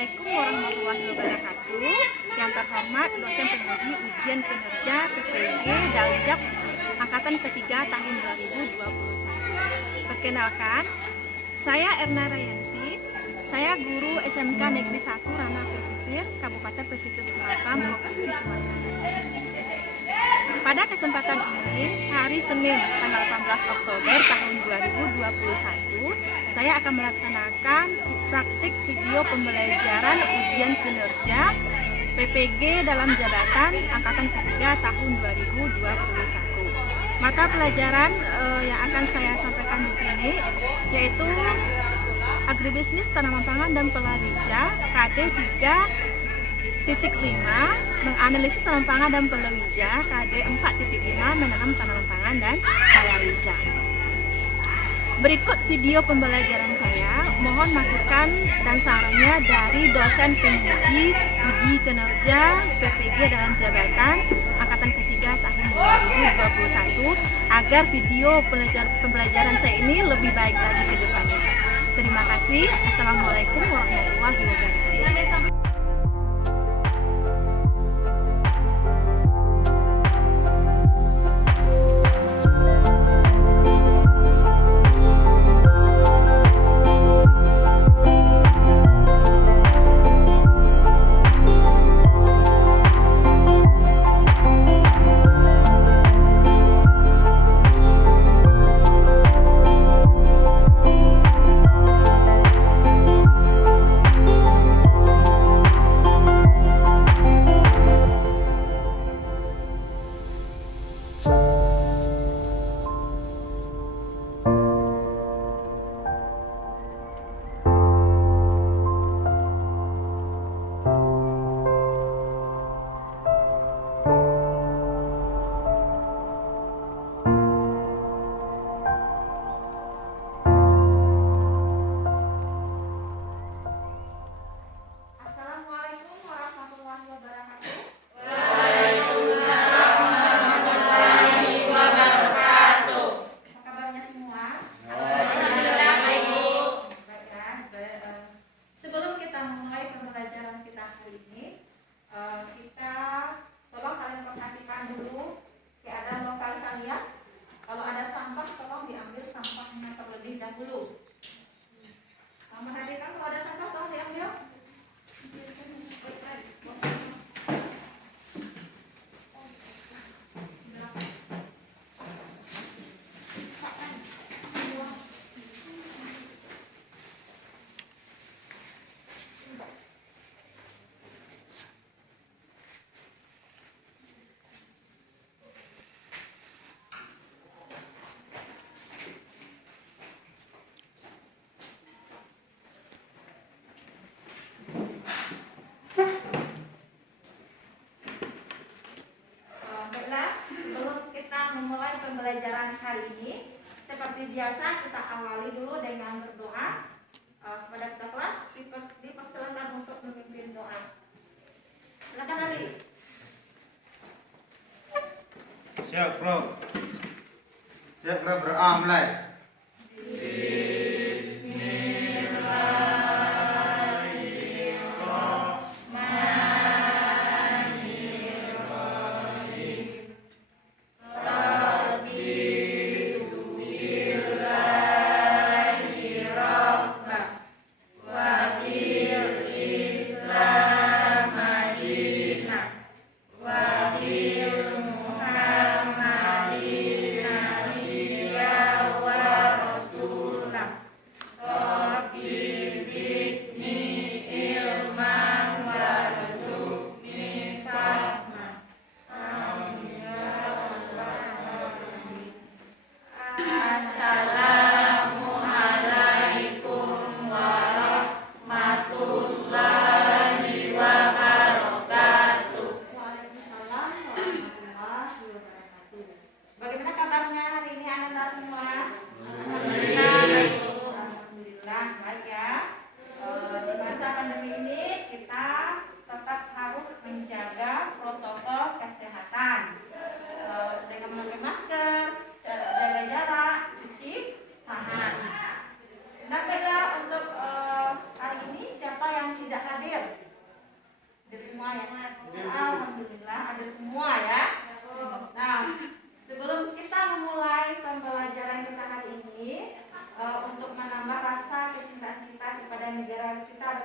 Assalamualaikum warahmatullahi wabarakatuh. Yang terhormat dosen penguji ujian kinerja PPG Daljak Angkatan ketiga tahun 2021. Perkenalkan, saya Erna Rayanti. Saya guru SMK Negeri 1 Ranah Pesisir, Kabupaten Pesisir Selatan, Provinsi Sumatera. Pada kesempatan ini, hari Senin tanggal 18 Oktober tahun 2021, saya akan melaksanakan praktik video pembelajaran ujian kinerja PPG dalam jabatan Angkatan ketiga tahun 2021. Mata pelajaran yang akan saya sampaikan di sini yaitu Agribisnis Tanaman Pangan dan Palawija KD 3.5 menganalisis tanaman pangan dan palawija, KD 4.5 menanam tanaman pangan dan palawija. Berikut video pembelajaran saya, mohon masukan dan sarannya dari dosen penguji uji kinerja PPG dalam jabatan Angkatan ketiga tahun 2021 agar video pembelajaran saya ini lebih baik lagi ke depannya. Terima kasih. Assalamualaikum warahmatullahi wabarakatuh. Dahulu. Perhatikan kalau ada sampah tolong diambil. Memulai pembelajaran hari ini, seperti biasa kita awali dulu dengan berdoa kepada kita kelas. Dipersilakan untuk memimpin doa. Silakan Ali. Siap bro. Siap bro, berdoa mulai.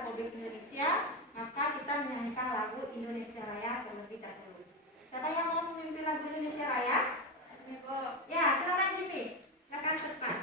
Republik Indonesia, maka kita menyanyikan lagu Indonesia Raya terlebih dahulu. Siapa yang mau memimpin lagu Indonesia Raya? Ya, silakan Jimmy. Silakan ke depan.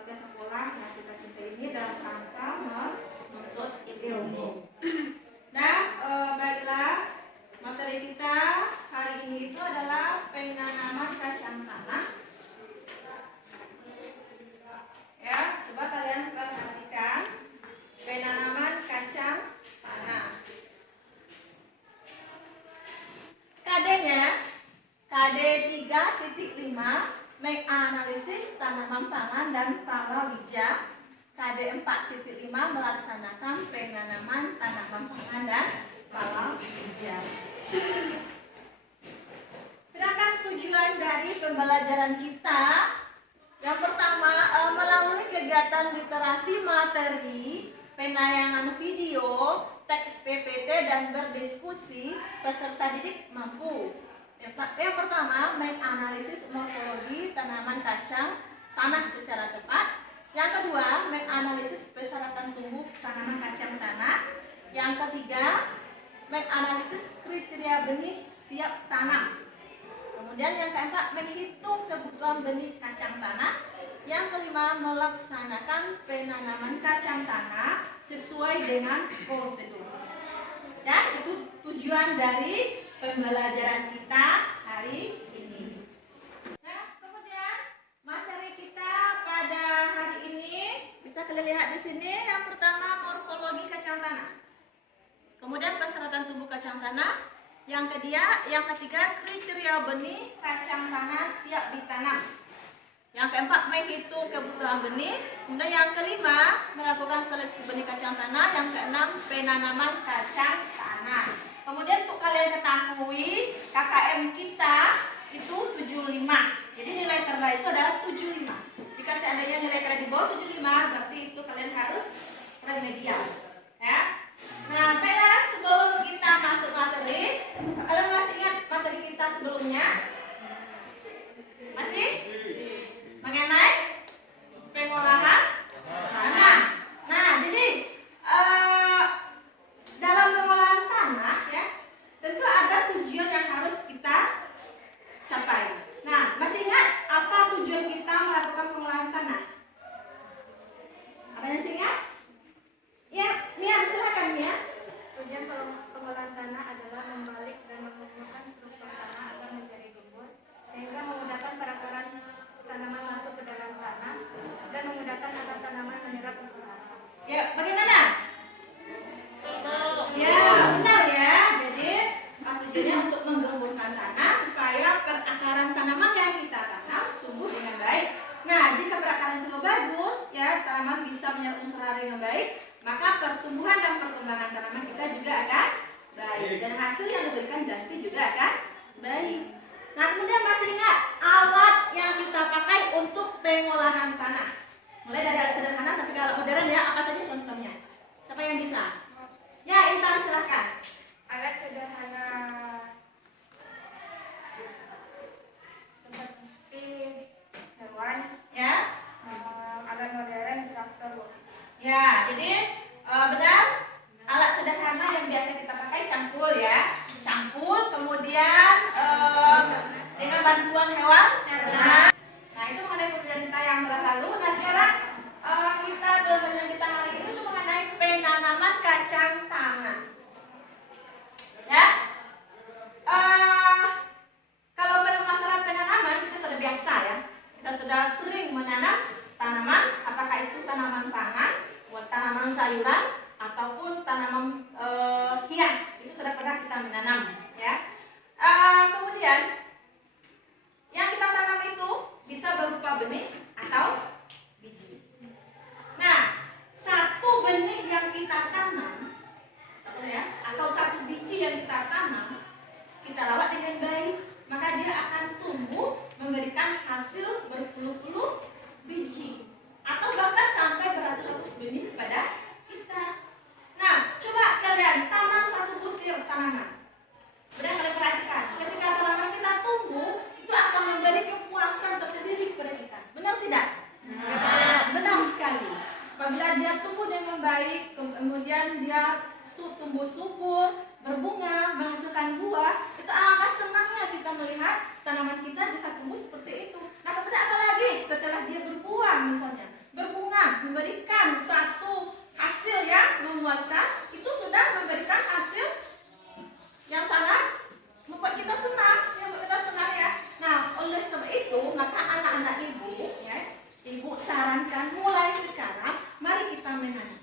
Ke sekolah yang kita cintai ini dalam rangka menuntut ilmu. Nah, baiklah, materi kita hari ini itu adalah penanaman kacang tanah. Ya, coba kalian perhatikan penanaman kacang tanah. KD-nya KD 3.5 menganalisis tanaman pangan dan palawija. KD 4.5 melaksanakan penanaman tanaman pangan dan palawija. Sedangkan tujuan dari pembelajaran kita yang pertama melalui kegiatan literasi materi, penayangan video, teks PPT dan berdiskusi, peserta didik mampu yang pertama, menganalisis morfologi tanaman kacang tanah secara tepat. Yang kedua, menganalisis persyaratan tumbuh tanaman kacang tanah. Yang ketiga, menganalisis kriteria benih siap tanam. Kemudian yang keempat, menghitung kebutuhan benih kacang tanah. Yang kelima, melaksanakan penanaman kacang tanah sesuai dengan prosedur. Ya, itu tujuan dari pembelajaran kita hari ini. Nah, kemudian materi kita pada hari ini bisa kalian lihat di sini. Yang pertama, morfologi kacang tanah. Kemudian persyaratan tumbuh kacang tanah. Yang ketiga, kriteria benih kacang tanah siap ditanam. Yang keempat, menghitung kebutuhan benih. Kemudian yang kelima, melakukan seleksi benih kacang tanah. Yang keenam, penanaman kacang tanah. Kemudian untuk kalian ketahui, KKM kita itu 75. Jadi nilai kerja itu adalah 75. Jika seandainya nilai kerja di bawah 75, berarti itu kalian harus remedial. Ya. Nah, baiklah, sebelum kita masuk materi, kalian masih ingat materi kita sebelumnya? Masih? Mengenai pengolahan tanah. Nah, jadi dalam pengolahan tanah ya, tentu ada tujuan yang harus kita capai. Nah, masih ingat apa tujuan kita melakukan pengolahan tanah? Apa yang masih ingat? Ya, Ayo, bagaimana? Ya, benar ya. Jadi tujuannya untuk menggemburkan tanah supaya perakaran tanaman yang kita tanam tumbuh dengan baik. Nah, jika perakaran sudah bagus, ya tanaman bisa menyerap unsur hara dengan baik, maka pertumbuhan dan perkembangan tanaman kita juga akan baik dan hasil yang diberikan nanti juga akan baik. Nah, kemudian masih ingat alat yang kita pakai untuk pengolahan tanah. Mulai dari alat sederhana sampai ke alat modern ya. Apa saja contohnya? Siapa yang bisa? Ya, Intan silakan. Alat sederhana seperti hewan, Ya. alat modern traktor. Ya, jadi benar alat sederhana yang biasa kita pakai cangkul ya. Cangkul, kemudian dengan bantuan hewan. Nah, itu mengenai perbedaan kita yang telah lalu. Nah, sekarang kita dalam belajar kita hari ini itu mengenai penanaman kacang tanah. Ya. Kalau masalah penanaman kita sudah biasa ya. Kita sudah sering menanam tanaman, apakah itu tanaman pangan, tanaman sayuran ataupun tanaman hias. Itu sudah pernah kita menanam ya. Kemudian yang kita tanam itu bisa berupa benih atau biji. Nah, satu benih yang kita tanam atau satu biji yang kita tanam, kita rawat dengan baik, maka dia akan tumbuh memberikan hasil berpuluh-puluh biji atau bahkan sampai beratus-ratus benih kepada kita. Nah, coba kalian tanam satu butir tanaman. Sudah kalian perhatikan, ketika tanaman kita tumbuh, itu akan memberi kepuasan tersendiri kepada kita. Benar tidak? Benar sekali. Apabila dia tumbuh dengan baik, kemudian dia tumbuh subur, berbunga, menghasilkan buah, itu alangkah senangnya kita melihat tanaman kita jika tumbuh seperti itu. Nah, kemudian apa lagi setelah dia berbuah misalnya, berbunga, memberikan satu hasil yang memuaskan, itu sudah memberikan hasil yang sangat membuat kita senang, ya. Nah, oleh sebab itu, maka anak-anak ibu, ya, ibu sarankan mulai sekarang, mari kita menanam.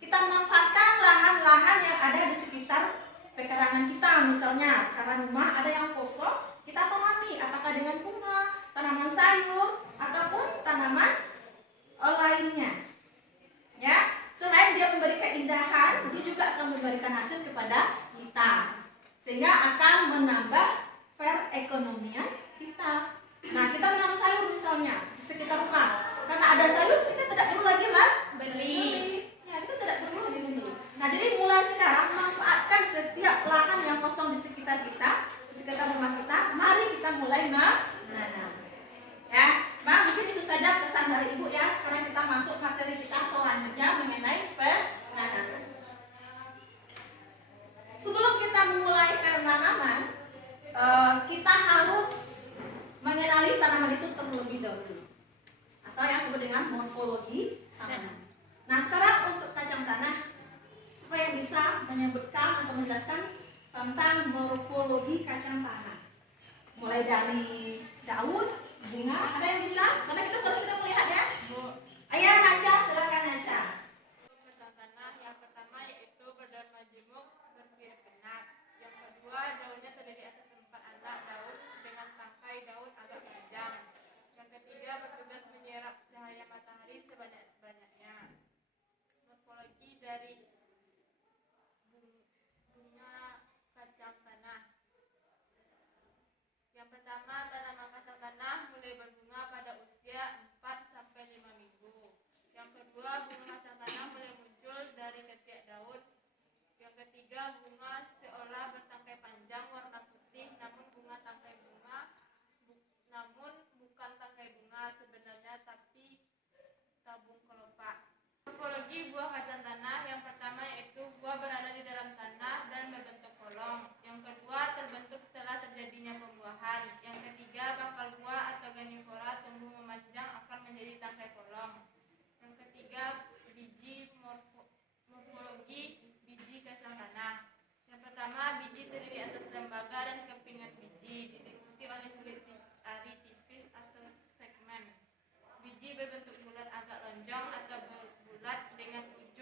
Kita memanfaatkan lahan-lahan yang ada di sekitar pekarangan kita, misalnya pekarangan rumah ada yang kosong, kita tanami apakah dengan bunga, tanaman sayur, ataupun tanaman lainnya. Ya, selain dia memberi keindahan, dia juga akan memberikan hasil kepada kita, sehingga akan menambah perekonomian kita. Nah, kita menanam sayur misalnya di sekitar rumah, karena ada sayur kita tidak perlu lagi beli. Ya, kita tidak perlu lagi membeli. Nah, jadi mulai sekarang manfaatkan setiap lahan yang kosong di sekitar kita, di sekitar rumah kita. Mari kita mulai menanam. Ya, mungkin itu saja pesan dari ibu ya. Sekarang kita masuk materi kita selanjutnya mengenai penanaman. Sebelum kita mulai penanaman, kita harus mengenali tanaman itu terlebih dahulu, atau yang disebut dengan morfologi tanaman. Nah, sekarang untuk kacang tanah, supaya bisa menyebutkan atau menjelaskan tentang morfologi kacang tanah, mulai dari daun, bunga, ada yang bisa? Karena kita sudah melihat ya. Ayo Naca, silakan Naca. Kacang tanah yang pertama yaitu berdaun majemuk bersirip genap. Yang kedua, daunnya terdiri atas 4 anak daun dengan tangkai daun agak panjang. Yang ketiga, bertugas menyerap cahaya matahari sebanyak-banyaknya. Morfologi dari bunga kacang tanah. Yang pertama, tanaman kacang tanah mulai berbunga pada usia 4-5 minggu. Yang kedua, bunga kacang tanah mulai muncul dari ketiak daun. Yang ketiga, bunga seolah bertangkai panjang warna putih, namun bukan tangkai bunga sebenarnya, tapi tabung kelopak. Morfologi buah kacang tanah yang pertama yaitu buah berada di dalam tanah dan berbentuk kolong. Yang kedua, terbentuk setelah terjadinya pembuahan. Yang ketiga, bakal buah atau ganifora tumbuh memanjang akan menjadi tangkai kolong. Yang ketiga, morfologi biji kacang tanah. Yang pertama, biji terdiri atas lembaga dan kepingan biji, diikuti oleh kulit ari tipis atau segmen. Biji berbentuk bulat agak lonjong atau bulat dengan ujung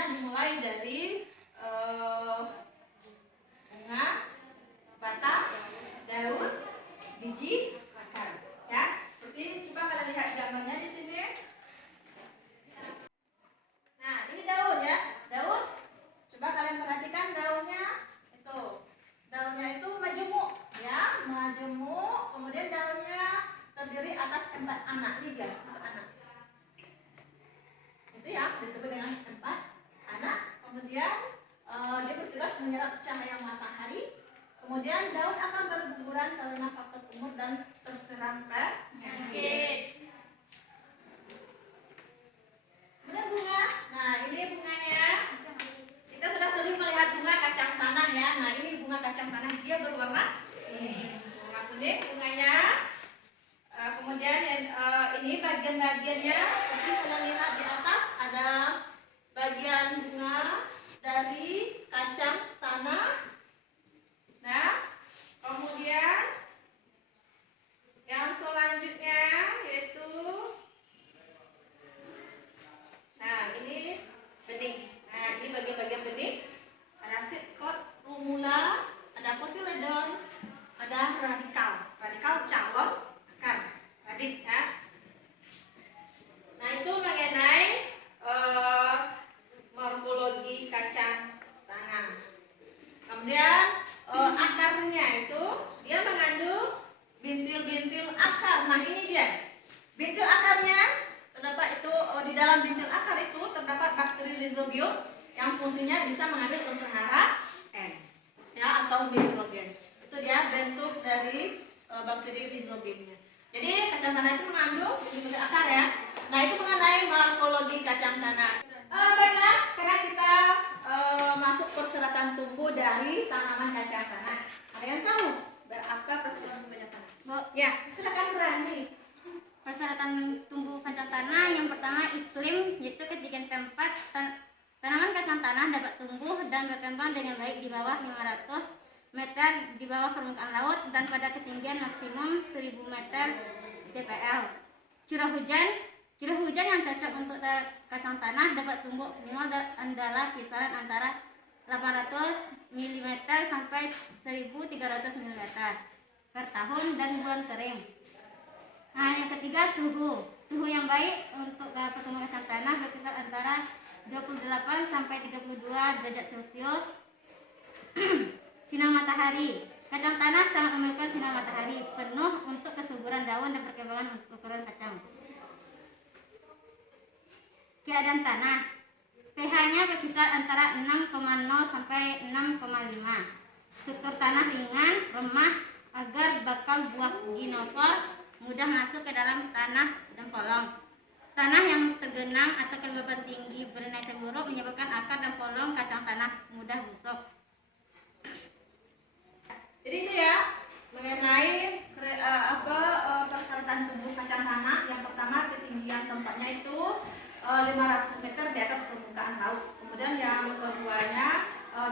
tanamnya dimulai dari bunga, batang, daun, biji, akar. Ya, seperti coba kalian lihat gambarnya di sini. Nah, ini daun ya, daun. Coba kalian perhatikan daunnya itu. Daunnya itu majemuk, ya, majemuk. Kemudian daunnya terdiri atas 4 anak. Ini dia 4 anak. Itu ya disebut dengan 4 anak. Kemudian dia bertugas menyerap cahaya matahari. Kemudian daun akan berguguran karena faktor umur dan terserang penyakit. Kemudian bunga. Nah, ini bunganya. Kita sudah sering melihat bunga kacang tanah ya. Nah, ini bunga kacang tanah, dia berwarna kuning. Bunga kuning bunganya. Kemudian ini bagian-bagiannya seperti kalian lihat di atas ada bagian bunga dari kacang tanah. Nah, kemudian yang selanjutnya yaitu, nah ini benih. Nah, ini bagian-bagian benih. Ada seed-pod, rumula, ada kotiledon, ada radikal. Radikal calon akar. Radik ya. Nah, itu mengenai morfologi kacang tanah. Kemudian akarnya itu dia mengandung bintil-bintil akar. Nah, ini dia. Bintil akarnya terdapat itu di dalam bintil akar itu terdapat bakteri rhizobium yang fungsinya bisa mengambil unsur hara N ya atau nitrogen. Itu dia bentuk dari bakteri rhizobiumnya. Jadi kacang tanah itu mengandung bintil akar ya. Nah, itu mengenai morfologi kacang tanah. Baiklah, sekarang kita masuk perseratan tumbuh dari tanaman kacang tanah. Ada yang tahu berapa perseratan tumbuh kacang tanah? Bu, Ya, silakan berani. persyaratan tumbuh kacang tanah yang pertama iklim, yaitu ketinggian tempat tanaman kacang tanah dapat tumbuh dan berkembang dengan baik di bawah 500 meter di bawah permukaan laut dan pada ketinggian maksimum 1000 meter dpl. Curah hujan yang cocok untuk kacang tanah dapat tumbuh optimal adalah kisaran antara 800 mm sampai 1300 mm per tahun dan bulan kering. Nah, yang ketiga suhu yang baik untuk pertumbuhan kacang tanah berkisar antara 28 sampai 32 derajat Celcius. Sinar matahari. Kacang tanah sangat memerlukan sinar matahari penuh untuk kesuburan daun dan perkembangan ukuran kacang. Keadaan tanah. pH-nya berkisar antara 6,0 sampai 6,5. Struktur tanah ringan, remah agar bakal buah ginofor mudah masuk ke dalam tanah dan kolong. Tanah yang tergenang atau kelembaban tinggi drainase buruk menyebabkan akar dan kolong kacang tanah mudah busuk. Jadi itu ya mengenai persyaratan tumbuh kacang tanah. Yang pertama ketinggian tempatnya itu 500 meter di atas permukaan laut. Kemudian yang keduanya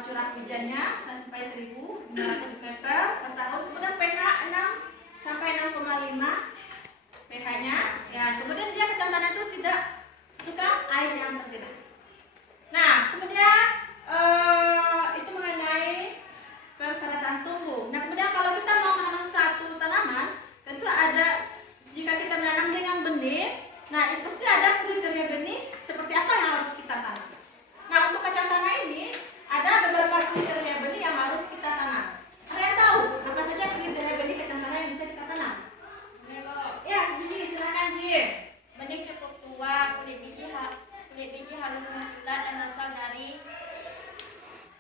curah hujannya sampai 1500 meter per tahun. Kemudian pH 6 sampai 6,5 pH-nya. Ya, kemudian dia kacang tanah itu tidak suka air yang tergenang. Nah, kemudian itu mengenai persyaratan tumbuh. Nah, kemudian kalau kita mau menanam satu tanaman, tentu ada, jika kita menanam dengan benih, nah itu pasti ada kriteria benih seperti apa yang harus kita tanam. Nah, untuk kacang tanah ini ada beberapa kriteria benih yang harus kita tanam. Kalian tahu apa saja kriteria benih kacang tanah yang bisa kita tanam? Ya, Ji, silakan Ji. Benih cukup tua, kulit biji harus bulat dan berasal dari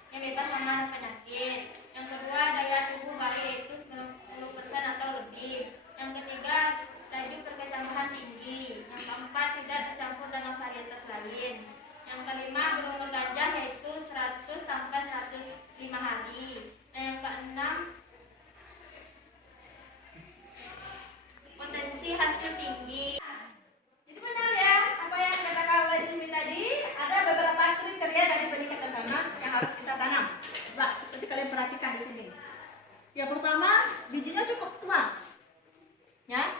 yang bebas hama penyakit. Yang kedua, daya tubuh bayi yaitu 90% atau lebih. Yang ketiga, laju perkecambahan tinggi. Yang keempat, tidak tercampur dengan varietas lain. Yang kelima, berumur gajah yaitu 100 sampai 105 hari. Dan yang keenam, potensi hasil tinggi. Itu benar ya, apa yang dikatakan oleh Jimmy tadi, ada beberapa kriteria dari benih kacang tanah yang harus kita tanam. Coba seperti kalian perhatikan di sini. Yang pertama, bijinya cukup tua. Ya.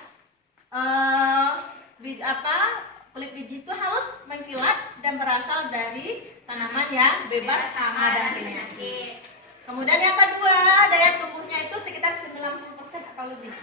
Kulit biji itu halus, mengkilat dan berasal dari tanaman yang bebas hama dan penyakit. Kemudian yang kedua, daya tumbuhnya itu sekitar 90% atau lebih.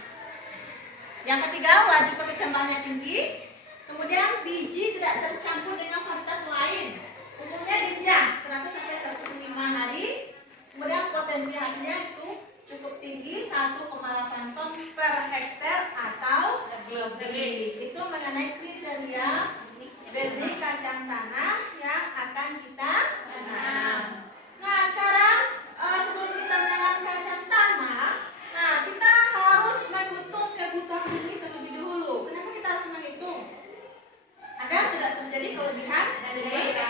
Yang ketiga, laju perkembangannya tinggi. Kemudian biji tidak tercampur dengan varietas lain. Umurnya jenjang 100 sampai 105 hari. Kemudian potensi hasilnya itu cukup tinggi 1,8 ton per hektar atau lebih. Itu mengenai kriteria benih kacang tanah yang akan kita tanam. Nah, sekarang sebelum kita menanam kacang tanah, nah kita harus menghitung kebutuhan benih terlebih dahulu. Kenapa kita harus menghitung? Agar tidak terjadi kelebihan benih.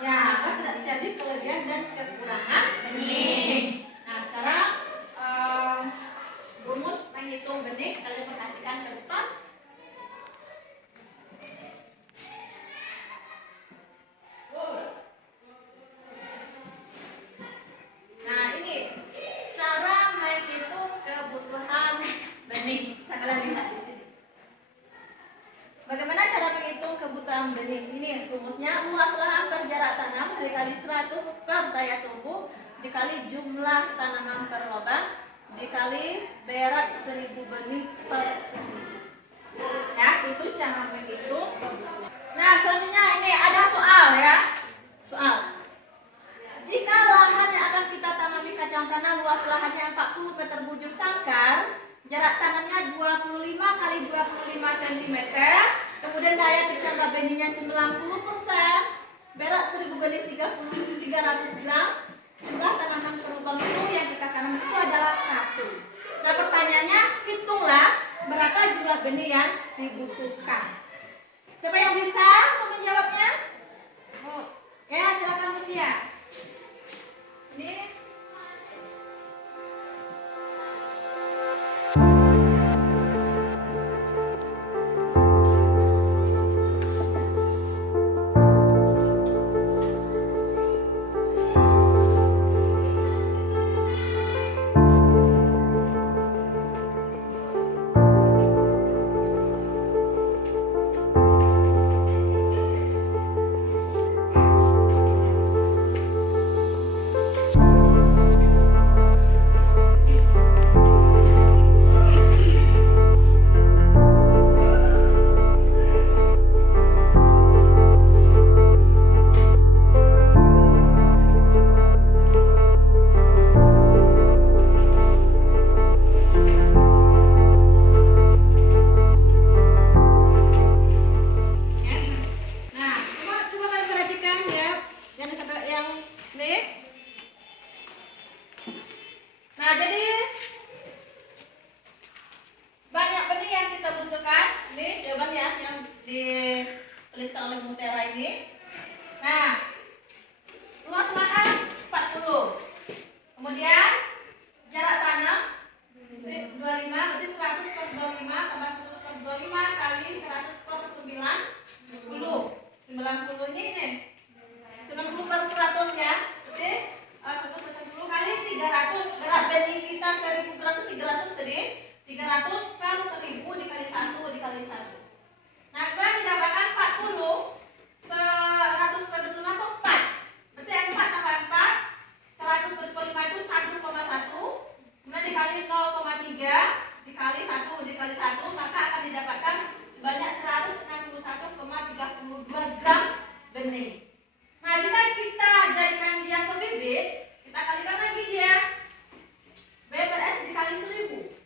Ya, agar tidak terjadi kelebihan dan kekurangan benih. Nah, sekarang rumus menghitung benih, kalian perhatikan ke depan. Nah, ini cara menghitung kebutuhan benih. Bisa kalian lihat di sini. Bagaimana cara menghitung kebutuhan benih? Ini rumusnya, luas lahan per jarak tanam dikali 100 per daya tumbuh dikali jumlah tanaman per lubang dikali berat 1000 benih per 1000. Ya, itu cara menghitung kebutuhan. Nah, selanjutnya ini ada soal ya. Soal. Jika lahan yang akan kita tanami kacang tanah luas lahannya 40 meter bujur sangkar, jarak tanamnya 25 kali 25 cm, kemudian daya kecangkap benihnya 90%, berat 1000 benih 300 gram, jumlah tanaman per lubang itu yang kita tanam itu adalah 1. Nah, pertanyaannya, hitunglah berapa jumlah benih yang dibutuhkan. Siapa yang bisa untuk menjawabnya? Ya, silakan Mutia. Ini dituliskan oleh Mutiara ini. Nah, luas lahan 40. Kemudian jarak tanam 25, berarti 100 per 25 tambah 100 per 25 kali 100 per 90. 90 ini 90 per 100 ya. Berarti 1 per 10 kali 300. Berat benih kita 1000 gram itu 300 tadi. 300 per 1000 dikali 1 dikali 1. Nah, kita didapatkan 40 100 per 25 itu 4. Berarti 4 tambah 4 100 per 25 itu 1,1. Kemudian dikali 0,3 dikali 1 dikali 1, maka akan didapatkan sebanyak 161,32 gram benih. Nah, jika kita jadikan dia ke bibit, kita kalikan lagi dia. B per S dikali 1000.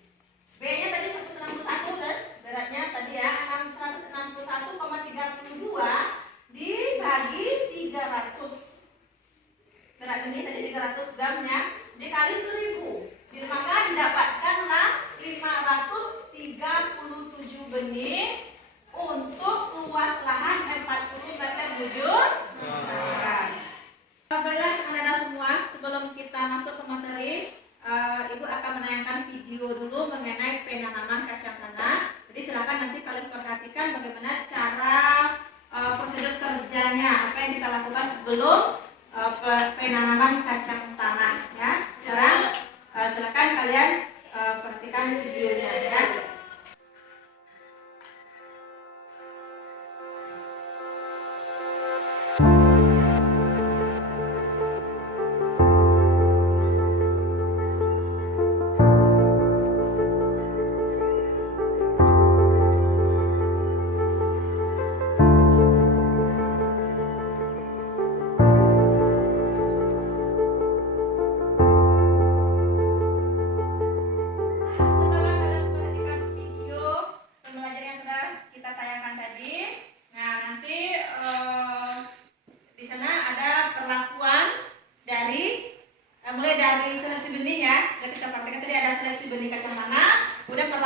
B-nya tadi 161 kan? Beratnya tadi ya 161,32 dibagi 300. Berat benih tadi 300 gramnya dikali 1000. Maka didapatkanlah 537 benih untuk luas lahan 40 meter bujur. Baiklah anak-anak semua, sebelum kita masuk ke materi, Ibu akan menayangkan video dulu mengenai penanaman kacang tanah. Jadi silakan nanti kalian perhatikan bagaimana cara prosedur kerjanya, apa yang kita lakukan sebelum penanaman kacang tanah ya. Sekarang silakan kalian perhatikan videonya ya.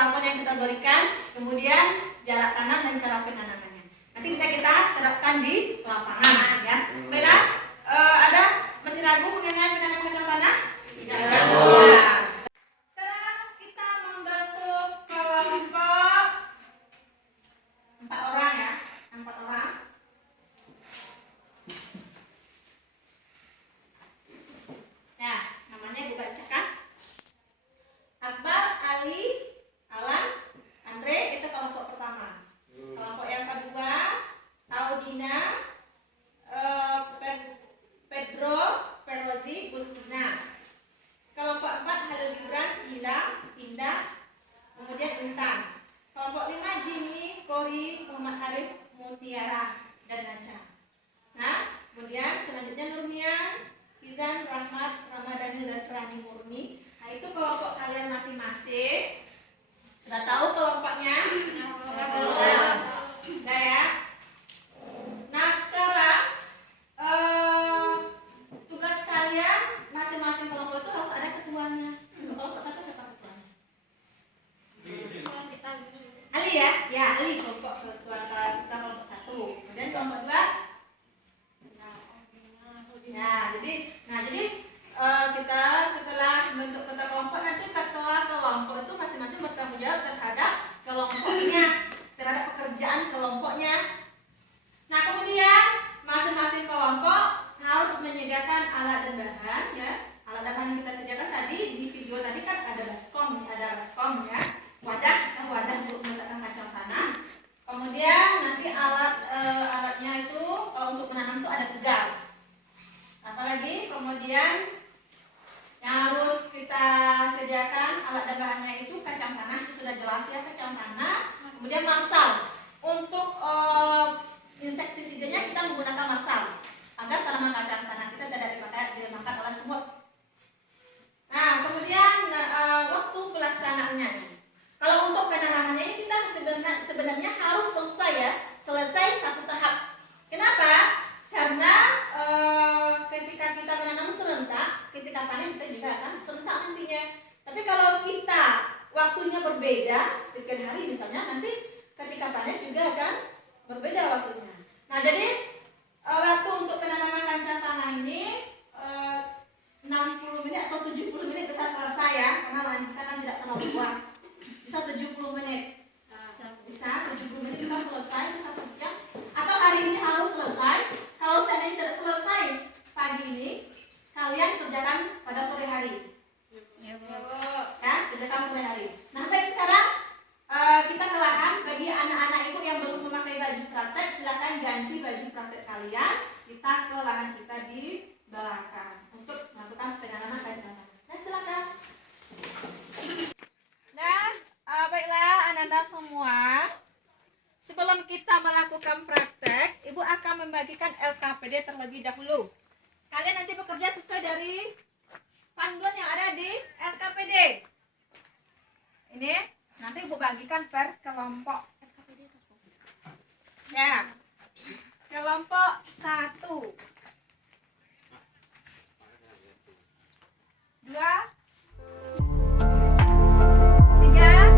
plafon yang kita berikan, kemudian jarak tanam dan cara penanamannya. Nanti bisa kita terapkan di lapangan ya. Baiklah, ada masih ragu mengenai penanaman kacang tanah? Tidak. Ya. Sekarang kita membentuk kelompok 4 orang ya, 4 orang. Ya, namanya Ibu bacakan. Akbar, Ali, Alan, Andre, itu kelompok pertama. Kelompok yang kedua, Audina, Pedro, Ferozi, Gustina. Kelompok 4, Halil Gibran, Gilang, Indah, kemudian Intan. Kelompok 5, Jimmy, Kori, Muhammad Arif, Mutiara, dan Naja. Nah, kemudian selanjutnya Nurmian, Izan, Rahmat, Ramadhani, dan Rani Murni. Nah, itu kelompok kalian masing-masing. Sudah tahu kelompoknya? Nah ya. Nah sekarang tugas kalian masing-masing kelompok itu harus ada ketuanya. Untuk kelompok 1 siapa ketuanya? Ali ya? Ya Ali kelompok ketua kita kelompok 1. Kemudian kelompok 2. Ya, jadi kita setelah bentuk ketua kelompok, nanti ketua kelompok itu masing-masing bertanggung jawab terhadap kelompoknya, terhadap pekerjaan kelompoknya. Nah, kemudian masing-masing kelompok harus menyediakan alat dan bahan ya. Alat dan bahan yang kita sediakan tadi di video tadi kan ada baskom ya. Wadah untuk meletakkan kacang tanah. Kemudian nanti alatnya itu kalau untuk menanam itu ada tegal. Apalagi kemudian yang harus kita sediakan alat dan bahannya itu kacang tanah, itu sudah jelas ya, kacang tanah. Kemudian marsal. Untuk insektisidanya kita menggunakan marsal agar tanaman kacang tanah kita tidak dimakan oleh semut. Nah, kemudian waktu pelaksanaannya. Kalau untuk penanamannya ini kita sebenarnya harus selesai 1 tahap. Kenapa? Karena ketika kita menanam serentak, ketika panen kita juga akan serentak nantinya. Tapi kalau kita waktunya berbeda, sekian hari misalnya, nanti ketika panen juga akan berbeda waktunya. Nah, jadi waktu untuk penanaman kacang tanah ini 60 menit atau 70 menit bisa selesai ya, karena lahan kita kan tidak terlalu luas. Bisa 70 menit. Bisa 70 menit kita selesai, bisa 1 jam. Atau hari ini harus selesai. Kalau seandainya tidak selesai pagi ini, kalian kerjakan pada sore hari. Ya, kerjakan sore hari. Nah, baik sekarang kita ke lahan. Bagi anak-anak ibu yang belum memakai baju praktek, silakan ganti baju praktek kalian. Kita ke lahan kita di belakang untuk melakukan penanaman kacang tanah. Nah, silakan. Nah, baiklah anak-anak semua. Sebelum kita melakukan praktek, Ibu akan membagikan LKPD terlebih dahulu. Kalian nanti bekerja sesuai dari panduan yang ada di LKPD. Ini nanti Ibu bagikan per kelompok. Ya, kelompok 1, 2, 3.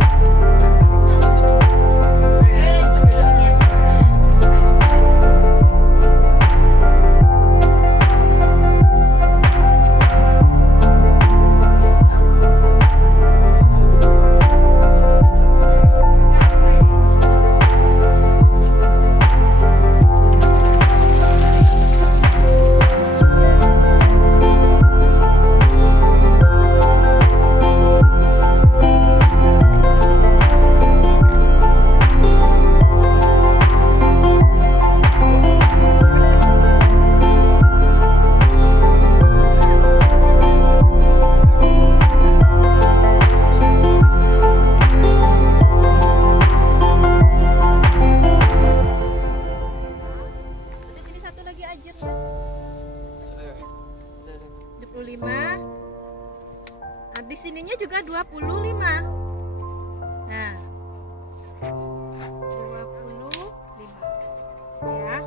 Di sininya juga 25. Nah, 25 ya.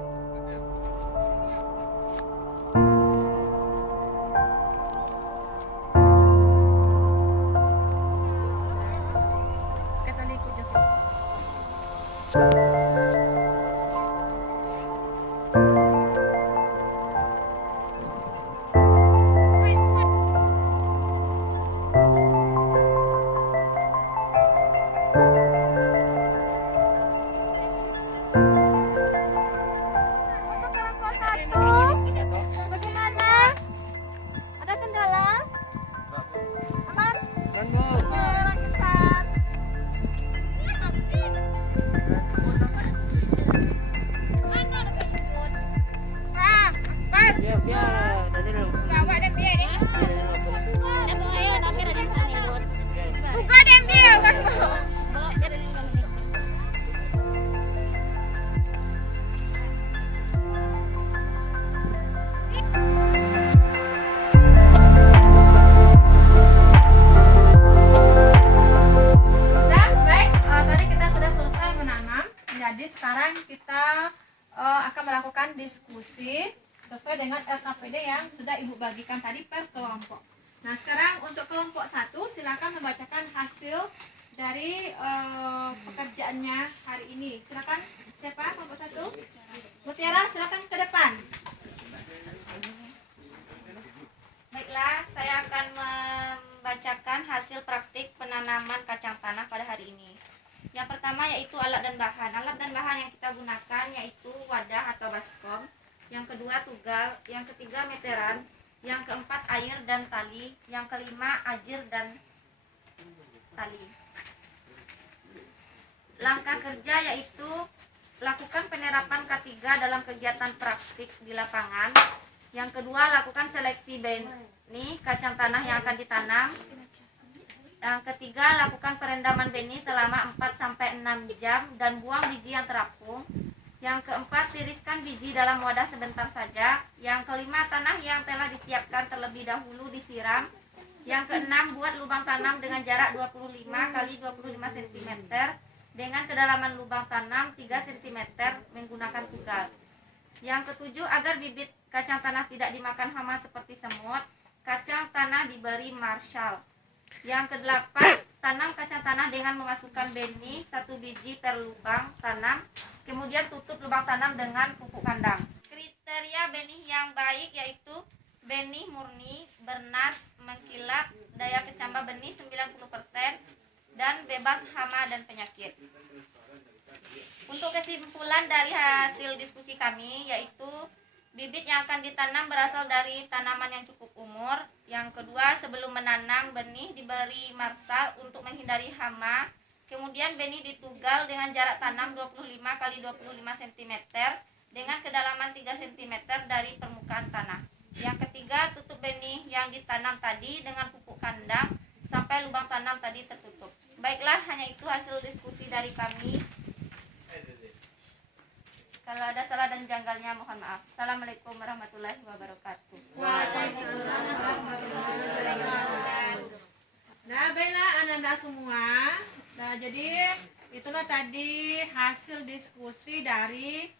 Nah, baik, tadi kita sudah selesai menanam. Jadi sekarang kita akan melakukan diskusi sesuai dengan LKPD yang sudah Ibu bagikan tadi per kelompok. Nah, sekarang untuk kelompok 1 silakan membacakan hasil dari pekerjaannya hari ini. Silakan, siapa kelompok 1? Mutiara, silakan ke depan. Baiklah, saya akan membacakan hasil praktik penanaman kacang tanah pada hari ini. Yang pertama yaitu alat dan bahan. Alat dan bahan yang kita gunakan yaitu wadah atau baskom. Yang kedua tugal. Yang ketiga meteran. Yang keempat air dan tali. Yang kelima ajir dan tali. Langkah kerja yaitu lakukan penerapan K3 dalam kegiatan praktik di lapangan. Yang kedua, lakukan seleksi benih kacang tanah yang akan ditanam. Yang ketiga, lakukan perendaman benih selama 4-6 jam dan buang biji yang terapung. Yang keempat, tiriskan biji dalam wadah sebentar saja. Yang kelima, tanah yang telah disiapkan terlebih dahulu disiram. Yang keenam, buat lubang tanam dengan jarak 25 x 25 cm dengan kedalaman lubang tanam 3 cm menggunakan tugal. Yang ketujuh, agar bibit kacang tanah tidak dimakan hama seperti semut, kacang tanah diberi Marshall. Yang kedelapan, tanam kacang tanah dengan memasukkan benih 1 biji per lubang tanam, kemudian tutup lubang tanam dengan pupuk kandang. Kriteria benih yang baik yaitu benih murni, bernas, mengkilap, daya kecambah benih 90%, dan bebas hama dan penyakit. Untuk kesimpulan dari hasil diskusi kami yaitu bibit yang akan ditanam berasal dari tanaman yang cukup umur. Yang kedua, sebelum menanam benih diberi Marshall untuk menghindari hama. Kemudian benih ditugal dengan jarak tanam 25 x 25 cm dengan kedalaman 3 cm dari permukaan tanah. Yang ketiga, tutup benih yang ditanam tadi dengan pupuk kandang sampai lubang tanam tadi tertutup. Baiklah, hanya itu hasil diskusi dari kami. Kalau ada salah dan janggalnya mohon maaf. Assalamualaikum warahmatullahi wabarakatuh. Waalaikumsalam warahmatullahi wabarakatuh. Nah, baiklah anak-anak semua. Nah, jadi itulah tadi hasil diskusi dari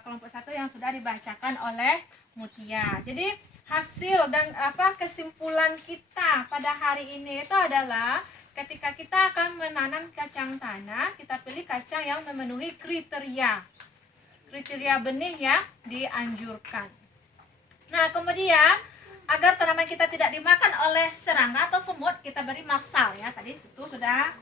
kelompok 1 yang sudah dibacakan oleh Mutia. Jadi hasil dan kesimpulan kita pada hari ini itu adalah ketika kita akan menanam kacang tanah, kita pilih kacang yang memenuhi kriteria benih yang dianjurkan. Nah, kemudian agar tanaman kita tidak dimakan oleh serangga atau semut, kita beri Marshall ya. Tadi itu sudah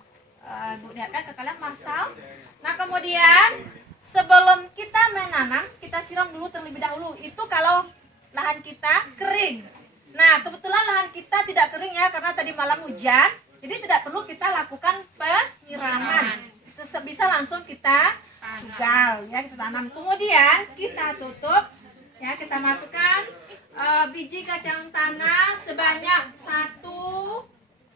Bu lihatkan ke kalian Marshall. Nah, kemudian sebelum kita menanam, kita siram dulu terlebih dahulu. Itu kalau lahan kita kering. Nah, kebetulan lahan kita tidak kering ya karena tadi malam hujan. Jadi tidak perlu kita lakukan penyiraman. Bisa langsung kita tugal ya, kita tanam. Kemudian kita tutup ya, kita masukkan biji kacang tanah sebanyak 1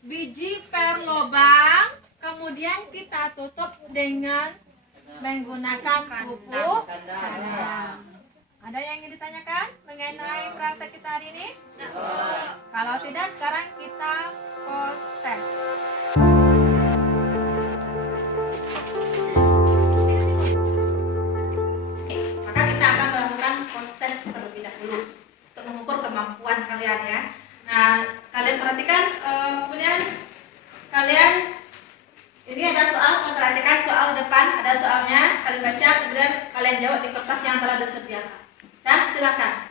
biji per lubang. Kemudian kita tutup dengan menggunakan pupuk kandang. Ada yang ingin ditanyakan mengenai praktek kita hari ini? Kalau tidak, sekarang kita post test. Maka kita akan melakukan post test terlebih dahulu untuk mengukur kemampuan kalian ya. Nah, kalian perhatikan, kemudian kalian ini ada soal, memperhatikan soal depan, ada soalnya, kalian baca, kemudian kalian jawab di kertas yang telah disediakan. Dan silakan.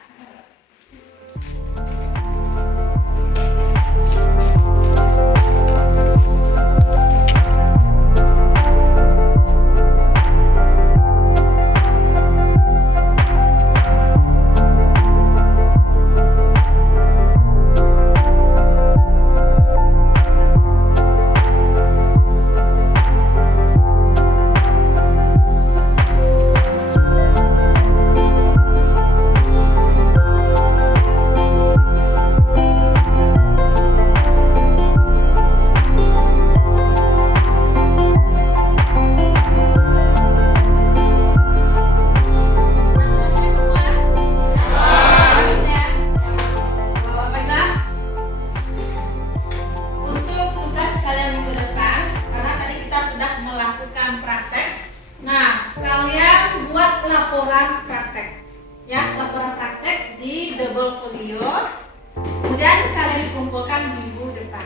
double folio. Kemudian kalian dikumpulkan minggu depan.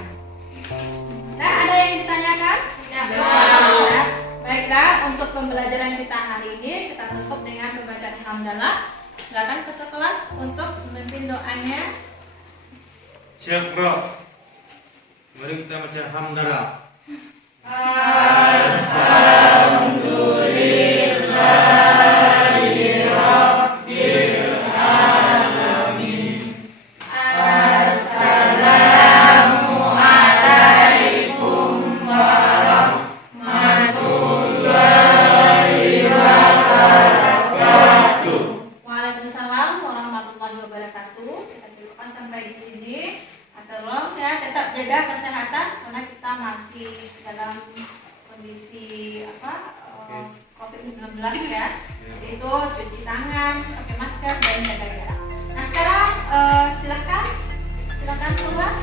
Nah, ada yang ditanyakan? Tidak. Baiklah, untuk pembelajaran kita hari ini kita tutup dengan pembacaan hamdalah. Silakan ketua kelas untuk memimpin doanya. Siap, Bro. Mari kita baca hamdalah. Waalaikumsalam warahmatullahi wabarakatuh. Kita cukupkan sampai di sini. Tolong ya tetap jaga kesehatan karena kita masih dalam kondisi COVID-19 ya. Jadi itu cuci tangan, pakai masker dan jaga jarak. Nah sekarang silakan keluar.